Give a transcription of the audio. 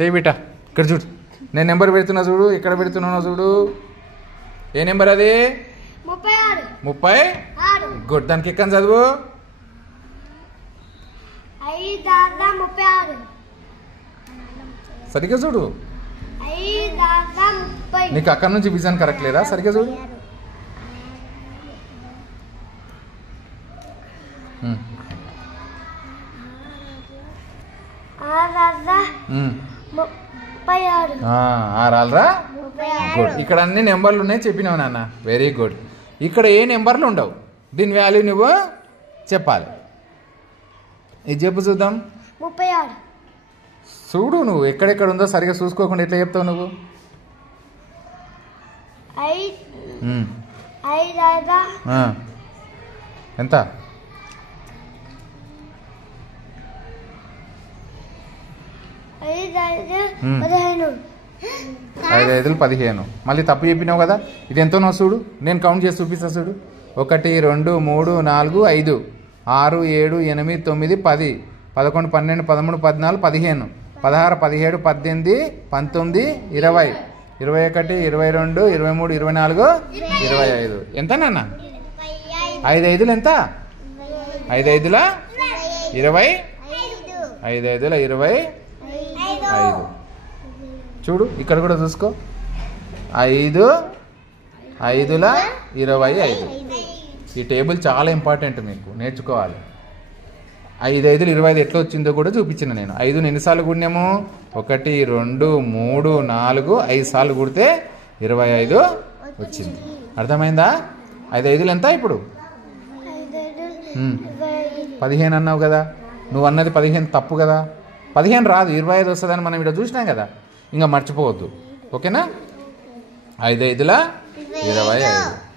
చేయి బిడ్డ ఇక్కడ చూడు నేను నెంబర్ పెడుతున్నా చూడు ఎక్కడ పెడుతున్నానో చూడు ఏ నెంబర్ అది 30 గుడ్ దానికి ఎక్కడ చదువు సరిగ్గా చూడు నీకు అక్కడ నుంచి విజన్ కరెక్ట్ లేదా సరిగ్గా చూడు రాలరా గుడ్ ఇక్కడ అన్ని నెంబర్లు ఉన్నాయి చెప్పినావు నాన్న వెరీ గుడ్ ఇక్కడ ఏ నెంబర్లు ఉండవు దీని వాల్యూ నువ్వు చెప్పాలి ఇది చెప్పు చూద్దాం చూడు నువ్వు ఎక్కడెక్కడ ఉందో సరిగా చూసుకోకుండా ఎట్లా చెప్తావు నువ్వు ఎంత 5 5 15 మళ్ళీ తప్పు చెప్పినావు కదా ఇది ఎంతనో చూడు నేను కౌంట్ చేసి చూపిస్తా చూడు 1 2 3 4 5 6 7 8 9 10 11 12 13 14 15 16 17 18 19 20 21 22 23 24 25 ఎంత నాన్న 5 5 ఎంత 5 5 20 5 5 20 5 చూడు ఇక్కడ కూడా చూసుకో 5 5 25 ఈ టేబుల్ చాలా ఇంపార్టెంట్ మీకు నేర్చుకోవాలి 5 5 25 ఎట్లా వచ్చిందో కూడా చూపించిన నేను 5 ఎన్నిసార్లు కూడినాము 1 2 3 4 5 సార్లు కూడితే 25 వచ్చింది అర్థమైందా 5 5 ఎంత ఇప్పుడు 15 అన్నావు కదా నువ్వు అన్నది 15 తప్పు కదా 15 రాదు 25 వస్తుందని మనం ఇక్కడ చూసినాం కదా ఇంకా మర్చిపోవద్దు ఓకేనా 5 5 25